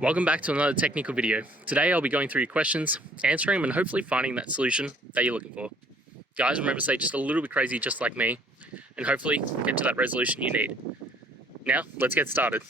Welcome back to another technical video. Today I'll be going through your questions, answering them and hopefully finding that solution that you're looking for. Guys, remember to stay just a little bit crazy just like me and hopefully get to that resolution you need. Now, let's get started.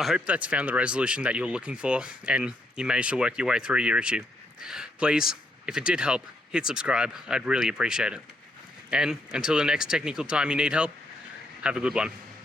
I hope that's found the resolution that you're looking for and you managed to work your way through your issue. Please, if it did help, hit subscribe. I'd really appreciate it. And until the next technical time you need help, have a good one.